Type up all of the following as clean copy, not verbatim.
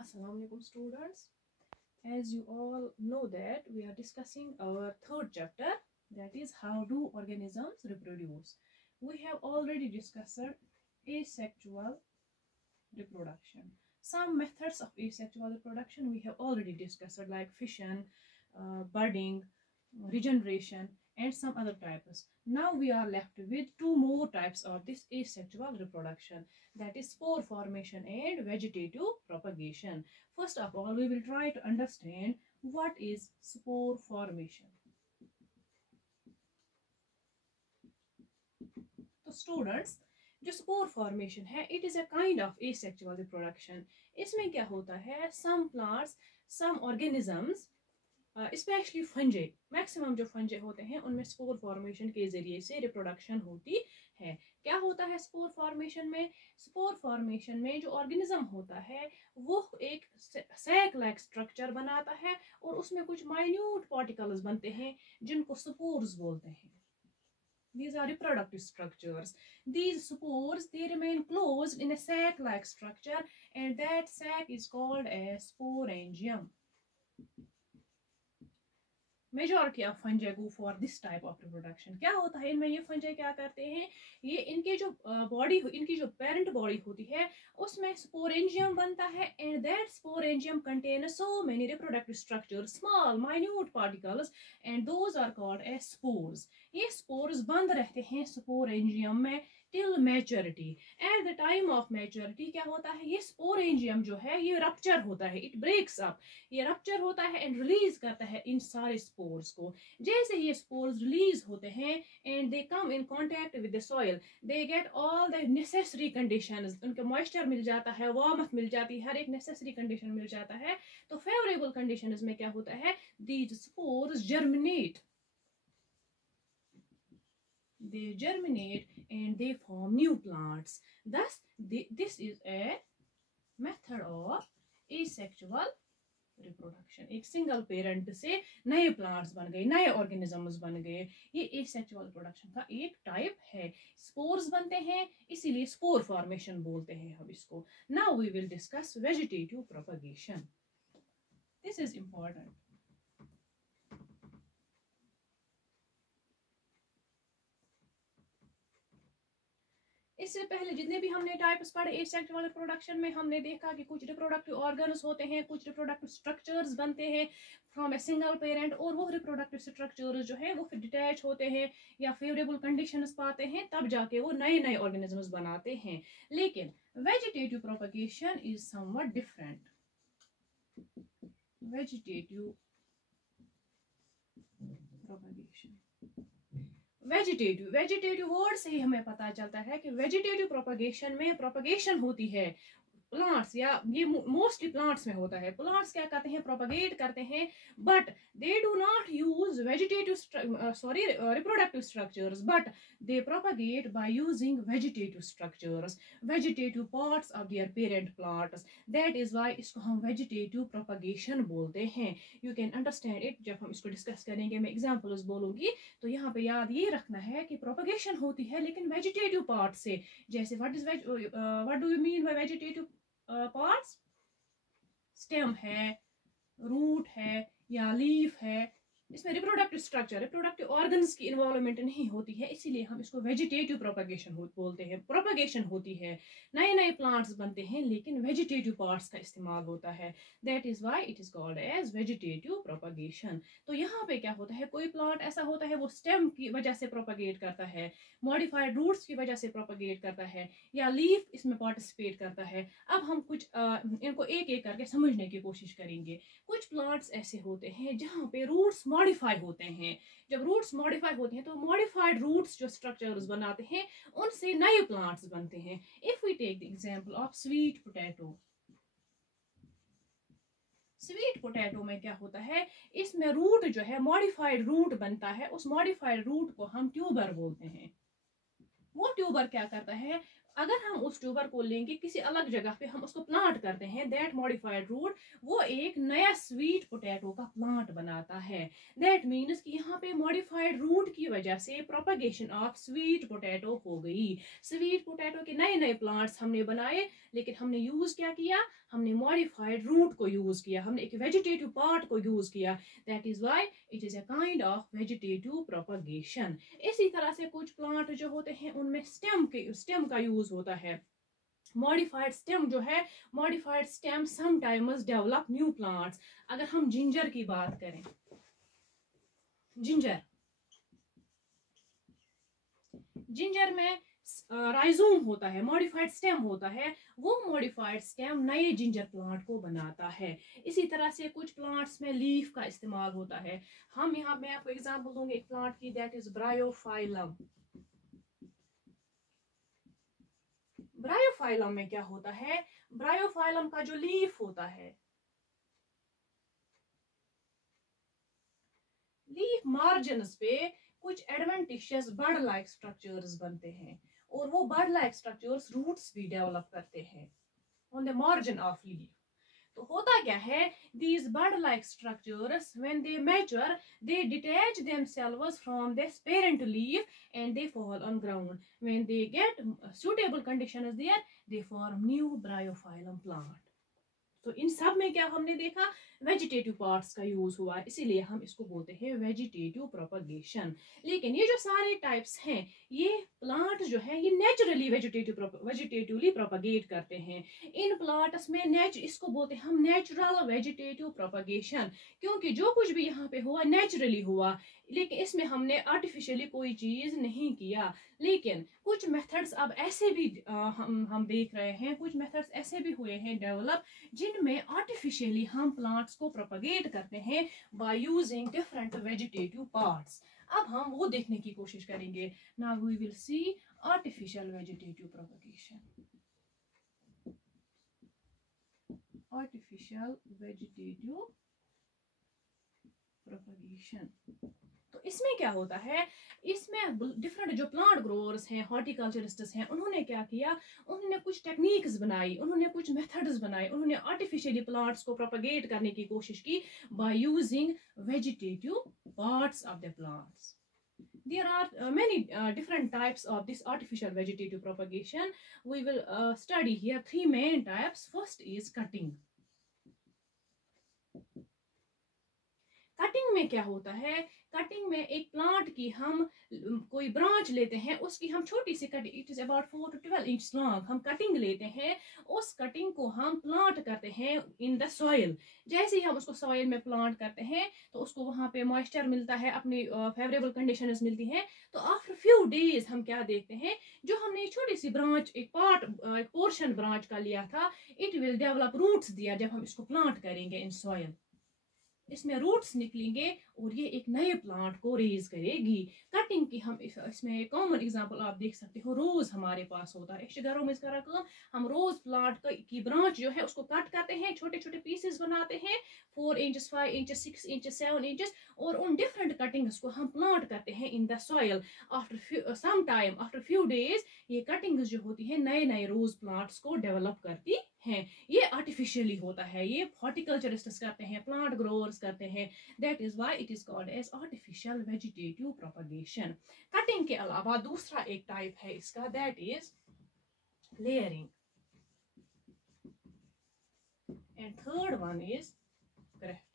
Assalamu alaikum students. As you all know that we are discussing our third chapter, that is how do organisms reproduce. We have already discussed asexual reproduction. Some methods of asexual reproduction we have already discussed like fission, budding, regeneration and some other types. Now we are left with two more types of this asexual reproduction, that is spore formation and vegetative propagation. First of all, we will try to understand what is spore formation. तो students, जो spore formation है it is a kind of asexual reproduction. इसमें क्या होता है, some plants, some organisms, specially fungi, maximum जो fungi होते हैं उनमें स्पोर फॉर्मेशन के जरिए से रिप्रोडक्शन होती है. क्या होता है स्पोर फॉर्मेशन में? स्पोर फॉर्मेशन में जो ऑर्गेनिज्म होता है वो एक सैक लाइक स्ट्रक्चर बनाता है और उसमें कुछ माइन्यूट पार्टिकल्स बनते हैं जिनको स्पोर्स बोलते हैं. These are reproductive structures. These spores, they remain closed in a sac-like structure and that sac is called as sporangium. Majority of fungi go for this type of reproduction. क्या होता है इनमें? ये fungi क्या करते हैं, ये इनके जो बॉडी, इनकी जो पेरेंट बॉडी होती है उसमें sporangium बनता है and that sporangium contains so many reproductive structures, small minute particles, and those are called as spores. ये spores बंद रहते हैं sporangium में till maturity. At the time of maturity क्या होता है, ये sporangium जो है ये rupture होता है, it breaks up, ये rupture होता है and release करता है इन सारे spores को. जैसे ये spores release होते हैं and they come in contact with the soil, they get all the necessary conditions, उनको moisture मिल जाता है, warmth मिल जाती है, हर एक necessary condition मिल जाता है. तो favorable conditions में क्या होता है, these spores germinate, they germinate and they form new plants. Thus this is a method of asexual reproduction. एक सिंगल पेरेंट से नए प्लांट्स बन गए, नए ऑर्गेनिजम्स बन गए. ये एसेक्सुअल रिप्रोडक्शन का एक टाइप है. स्पोर्स बनते हैं इसीलिए स्पोर फॉर्मेशन बोलते हैं हम इसको. Now we will discuss vegetative propagation. This is important. इससे पहले जितने भी हमने टाइप्स पढ़े एसेक्सुअल रिप्रोडक्शन में, हमने देखा कि कुछ रिप्रोडक्टिव ऑर्गन्स होते हैं, कुछ रिप्रोडक्टिव स्ट्रक्चर्स बनते हैं फ्रॉम ए सिंगल पेरेंट, और वो रिप्रोडक्टिव स्ट्रक्चर्स जो है वो फिर डिटैच होते हैं या फेवरेबल कंडीशंस पाते हैं, तब जाके वो नए नए ऑर्गेनिजम्स बनाते हैं. लेकिन vegetative propagation is somewhat different. Vegetative propagation, vegetative word से ही हमें पता चलता है कि वेजिटेटिव प्रोपगेशन में प्रोपगेशन होती है प्लांट्स, या ये मोस्टली प्लांट्स में होता है. प्लांट्स क्या करते हैं, प्रोपगेट करते हैं, but they do not use reproductive structures, but they propagate by using vegetative structures, vegetative parts of their parent plants. That is why इसको हम वेजिटेटिव प्रोपगेशन बोलते हैं. You can understand it. जब हम इसको डिस्कस करेंगे, मैं एग्जांपल्स बोलूंगी, तो यहाँ पे याद ये रखना है कि प्रोपगेशन होती है लेकिन वेजिटेटिव पार्ट से. जैसे what do you mean by vegetative parts? Stem है, रूट है या लीफ है, इसमें रिप्रोडक्टिव स्ट्रक्चर, रिप्रोडक्टिव ऑर्गन्स की इन्वॉल्वमेंट नहीं होती है, इसीलिए हम इसको वेजिटेटिव प्रोपगेशन बोलते हैं. प्रोपगेशन होती है, नए नए प्लांट्स बनते हैं लेकिन वेजिटेटिव पार्ट्स का इस्तेमाल होता है. That is why it is called as vegetative propagation. तो यहाँ पे क्या होता है, कोई प्लांट ऐसा होता है वो स्टेम की वजह से प्रोपगेट करता है, मॉडिफाइड रूट्स की वजह से प्रोपगेट करता है, या लीफ इसमें पार्टिसिपेट करता है. अब हम कुछ इनको एक एक करके समझने की कोशिश करेंगे. कुछ प्लांट्स ऐसे होते हैं जहाँ पे रूट्स मॉडिफाई होते हैं. जब रूट्स मॉडिफाई होते हैं तो मॉडिफाइड रूट्स जो स्ट्रक्चर्स बनाते हैं उनसे नए प्लांट्स बनते हैं. If we take the example of sweet potato, sweet potato में क्या होता है, इसमें रूट जो है मॉडिफाइड रूट बनता है. उस मॉडिफाइड रूट को हम ट्यूबर बोलते हैं. वो ट्यूबर क्या करता है, अगर हम उस ट्यूबर को लेंगे किसी अलग जगह पे, हम उसको प्लांट करते हैं, दैट मॉडिफाइड रूट वो एक नया स्वीट पोटैटो का प्लांट बनाता है. दैट मीन्स कि यहाँ पे मॉडिफाइड रूट की वजह से प्रोपगेशन ऑफ स्वीट पोटैटो हो गई. स्वीट पोटैटो के नए नए प्लांट्स हमने बनाए, लेकिन हमने यूज क्या किया, हमने मॉडिफाइड रूट को यूज किया, हमने एक वेजिटेटिव पार्ट को यूज किया, that is why it is a kind of vegetative propagation. इसी तरह से कुछ प्लांट जो होते हैं उनमें स्टेम का यूज होता है। मॉडिफाइड स्टेम जो है, modified stem sometimes develop new plants. अगर हम जिंजर की बात करें, जिंजर में राइजोम होता है, मॉडिफाइड स्टेम होता है, वो मॉडिफाइड स्टेम नए जिंजर प्लांट को बनाता है। इसी तरह से कुछ प्लांट्स में लीफ का इस्तेमाल होता है। हम यहाँ मैं आपको एग्जांपल दूंगी एक प्लांट की, दैट इज ब्रायोफाइलम। ब्रायोफाइलम में क्या होता है, ब्रायोफाइलम का जो लीफ होता है, लीफ मार्जिन्स पे कुछ एडवेंटिशियस बर्ड लाइक स्ट्रक्चर्स बनते हैं, और वो बर्ड लाइक स्ट्रक्चर्स रूट्स भी डेवलप करते हैं on the margin of leaf. तो होता क्या है, these bird-like structures, when they mature, they detach themselves from this parent leaf and they fall on ground. When they get suitable conditions there, they form new bryophyllum plant. तो इन सब में क्या हमने देखा, वेजिटेटिव पार्ट्स का use हुआ है, इसीलिए हम इसको बोलते हैं वेजिटेटिव प्रोपगेशन। लेकिन ये जो सारे टाइप्स हैं, ये प्लांट जो है ये नेचुरली वेजिटेटिवली प्रोपगेट करते हैं। इन प्लांट्स में इसको बोलते हैं हम नेचुरल वेजिटेटिव प्रोपगेशन, क्योंकि जो कुछ भी यहाँ पे हुआ नेचुरली हुआ, लेकिन इसमें हमने आर्टिफिशियली कोई चीज नहीं किया। लेकिन कुछ मेथड्स अब ऐसे भी हम देख रहे हैं, कुछ मेथड्स ऐसे भी हुए हैं डेवलप, जिनमें आर्टिफिशियली हम प्लांट्स को प्रोपगेट करते हैं by using different vegetative parts. अब हम वो देखने की कोशिश करेंगे। Now we will see artificial vegetative propagation. Artificial vegetative propagation, तो इसमें क्या होता है, इसमें डिफरेंट जो प्लांट ग्रोअर्स हैं, हॉर्टिकल्चरिस्ट्स हैं, उन्होंने क्या किया, उन्होंने कुछ टेक्निक्स बनाई, उन्होंने कुछ मेथड्स बनाए, उन्होंने आर्टिफिशियली प्लांट्स को प्रोपगेट करने की कोशिश की by using vegetative parts of the plants. There are many different types of this artificial vegetative propagation. We will study here three main types. First is cutting. Cutting में क्या होता है, cutting में एक प्लांट की हम कोई ब्रांच लेते हैं, उसकी हम छोटी सी cutting, it is about 4 to 12 inch long, हम कटिंग लेते हैं, उस कटिंग को हम प्लांट करते हैं इन द सॉइल। जैसे ही हम उसको सॉइल में प्लांट करते हैं तो उसको वहां पे मॉइस्चर मिलता है, अपनी फेवरेबल कंडीशंस मिलती हैं। तो आफ्टर फ्यू डेज हम क्या देखते हैं, जो हमने छोटी सी ब्रांच एक पोर्शन ब्रांच का लिया था, इट विल डेवलप रूट्स दिया जब हम इसको प्लांट करेंगे इन सॉइल, इसमें रूट्स निकलेंगे और ये एक नए प्लांट को रेज करेगी। कटिंग की हम इसमें कॉमन एग्जांपल आप देख सकते हो, रोज हमारे पास होता है, घरों में इसका रकम, हम रोज प्लांट की ब्रांच जो है उसको कट करते हैं, छोटे छोटे पीसेस बनाते हैं, 4 इंचेस 5 इंचेस 6 इंचेस 7 इंचेस, और उन डिफरेंट कटिंग्स को हम प्लांट करते हैं in the soil. After some time, after few days, ये कटिंग्स जो होती है नए नए रोज प्लांट्स को डेवलप करती हैं। ये आर्टिफिशियली होता है, ये हॉर्टिकल्चरिस्ट्स करते हैं, प्लांट ग्रोअर्स करते हैं, that is why it is called as artificial vegetative propagation. Cutting के अलावा दूसरा एक टाइप है इसका, that is layering, and third one is grafting.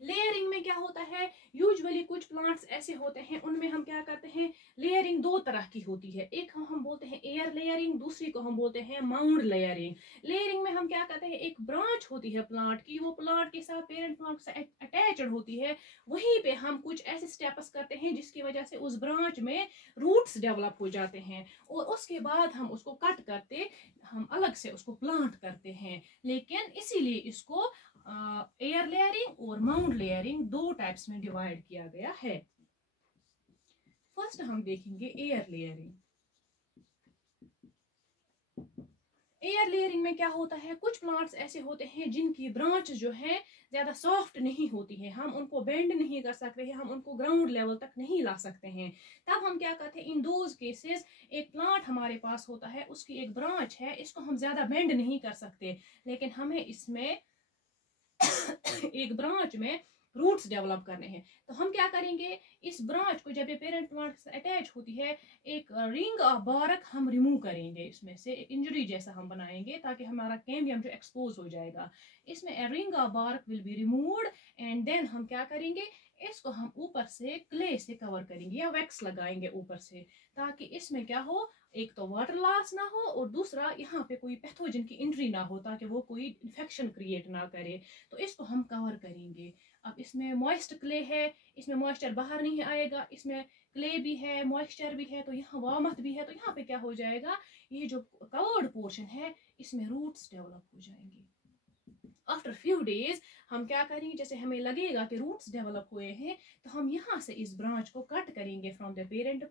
Layering में क्या होता है, यूजुअली कुछ प्लांट्स ऐसे होते हैं उनमें हम क्या करते हैं, लेयरिंग दो तरह की होती है, एक हम बोलते हैं एयर लेयरिंग, दूसरी को हम बोलते हैं माउंड लेयरिंग। लेयरिंग में हम क्या करते हैं, एक ब्रांच होती है प्लांट की, वो प्लांट के साथ पेरेंट प्लांट से अटैच्ड होती है, वहीं पे हम कुछ ऐसे स्टेप्स करते हैं जिसकी वजह से उस ब्रांच में रूट्स डेवलप हो जाते हैं, और उसके बाद हम उसको कट करते, हम अलग से उसको प्लांट करते हैं। लेकिन इसीलिए इसको एयर लेयरिंग और माउंड लेयरिंग दो टाइप्स में डिवाइड किया गया है। फर्स्ट हम देखेंगे एयर लेयरिंग। एयर लेयरिंग में क्या होता है, कुछ प्लांट्स ऐसे होते हैं जिनकी ब्रांच जो है ज्यादा सॉफ्ट नहीं होती है, हम उनको बेंड नहीं कर सकते हैं, हम उनको ग्राउंड लेवल तक नहीं ला सकते हैं। तब हम क्या करते हैं, इन दोज केसेस एक प्लांट हमारे पास होता है, उसकी एक ब्रांच है, इसको हम ज्यादा बेंड नहीं कर सकते, लेकिन हमें इसमें एक ब्रांच में रूट्स डेवलप करने हैं। तो हम क्या करेंगे, इस ब्रांच को जब ये पेरेंट प्लांट से अटैच होती है, एक रिंग ऑफ बारक हम रिमूव करेंगे, इसमें से इंजरी जैसा हम बनाएंगे ताकि हमारा कैम्बियम जो एक्सपोज हो जाएगा। इसमें ring of bark will be removed and then हम क्या करेंगे, इसको हम ऊपर से क्ले से कवर करेंगे या वैक्स लगाएंगे ऊपर से, ताकि इसमें क्या हो, एक तो वाटर लॉस ना हो और दूसरा यहाँ पे कोई पैथोजन की एंट्री ना हो ताकि वो कोई इन्फेक्शन क्रिएट ना करे। तो इसको हम कवर करेंगे। अब इसमें मॉइस्ट क्ले है, इसमें मॉइस्चर बाहर नहीं आएगा, इसमें क्ले भी है, मॉइस्चर भी है, तो यहाँ वार्मथ भी है, तो यहाँ पे क्या हो जाएगा, ये जो कवर्ड पोर्शन है इसमें रूट्स डेवलप हो जाएंगे। आफ्टर फ्यू डेज हम क्या करेंगे, जैसे हमें लगेगा कि रूट्स डेवलप हुए हैं, तो हम यहाँ से इस ब्रांच को कट करेंगे from the parent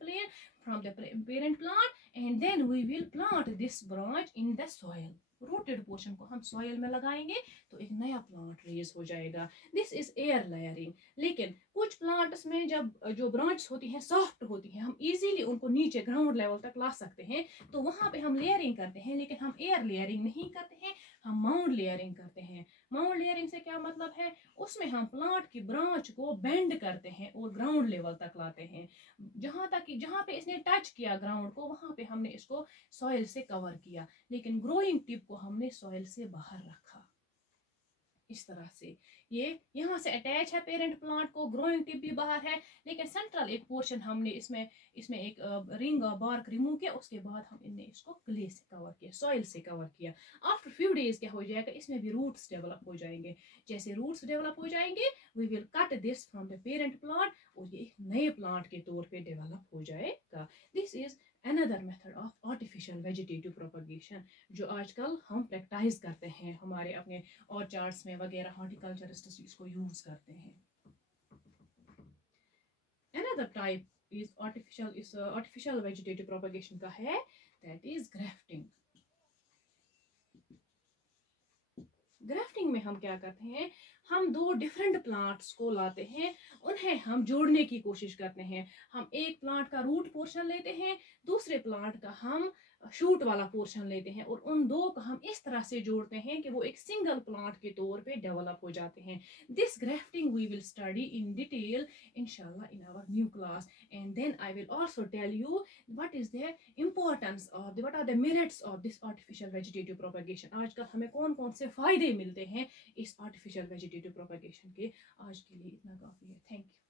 plant and then we will plant this branch in the soil. Rooted portion को हम सॉइल में लगाएंगे तो एक नया प्लांट रेज हो जाएगा। This is air layering. लेकिन कुछ प्लांट्स में जब जो ब्रांच होती हैं सॉफ्ट होती हैं, हम इजीली उनको नीचे ग्राउंड लेवल तक ला सकते हैं, तो वहां पे हम लेयरिंग करते हैं, लेकिन हम एयर लेयरिंग नहीं करते हैं, हम माउंट लेयरिंग करते हैं। माउंट लेयरिंग से क्या मतलब है, उसमें हम प्लांट की ब्रांच को बेंड करते हैं और ग्राउंड लेवल तक लाते हैं। जहां पे इसने टच किया ग्राउंड को, वहां पे हमने इसको सॉइल से कवर किया, लेकिन ग्रोइंग टिप को हमने सॉइल से बाहर रखा। इस तरह से ये यहाँ से अटैच है पेरेंट प्लांट को, ग्रोइंग टिप भी बाहर है, लेकिन सेंट्रल एक पोर्शन हमने इसमें एक रिंग और बार्क रिमूव किया, उसके बाद हम इनने इसको क्ले से कवर किया, सॉइल से कवर किया। आफ्टर फ्यू डेज क्या हो जाएगा, इसमें भी रूट्स डेवलप हो जाएंगे। जैसे रूट्स डेवलप हो जाएंगे, we will cut this from the parent plant और ये एक नए प्लांट के तौर पे डेवलप हो जाएगा। This is another method of artificial vegetative propagation जो आजकल हम प्रैक्टिस करते हैं हमारे अपने ऑर्चार्ड्स में वगैरह, हॉर्टिकल्चरिस्ट इसको यूज करते हैं। Another type is artificial vegetative propagation का है, that is grafting। ग्राफ्टिंग में हम क्या करते हैं, हम दो डिफरेंट प्लांट्स को लाते हैं, उन्हें हम जोड़ने की कोशिश करते हैं। हम एक प्लांट का रूट पोर्शन लेते हैं, दूसरे प्लांट का हम शूट वाला पोर्शन लेते हैं, और उन दो को हम इस तरह से जोड़ते हैं कि वो एक सिंगल प्लांट के तौर पे डेवलप हो जाते हैं। This grafting we will study in detail इंशाल्लाह in our new class, and then I will also tell you what is the importance और what are the merits of this artificial vegetative propagation. आजकल हमें कौन कौन से फायदे मिलते हैं इस आर्टिफिशियल वेजिटेटिव प्रोपेगेशन के। आज के लिए इतना काफी है। Thank you.